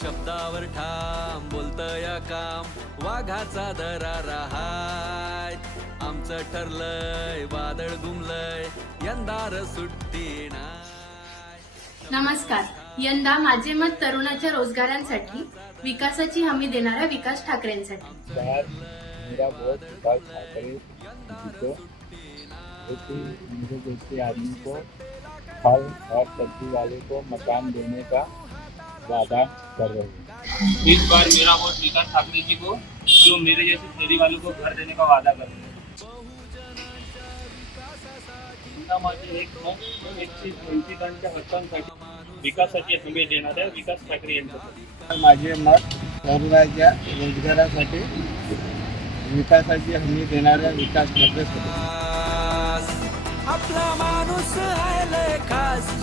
शब्दावर ठाम बोलतय काम. वाघाचा दरारा हाय आमचं ठरलंय वादळ गुमलंय यंदार सुट्टी नमस्कार. यंदा माझे मत तरुणाच्या रोजगारांसाठी विकासाची हमी देणाऱ्या विकास ठाकरेंसाठी. बार मेरा वोट विकास ठाकरे जी को क्योंकि मेरे जैसे आदमी को फल और सब्जी वाले को मकान देने का वादा कर रहे हैं। इस बार मेरा वोट विकास ठाकरे जी को जो मेरे जैसे फेरी वालों को घर देने का वादा कर रहे हैं। विकासाची हमी देणाऱ्या विकास ठाकरे यांच्यासाठी माझे मत तरुणाच्या रोजगारासाठी विकासाची हमी देणाऱ्या विकास विकास आपला माणूस खास.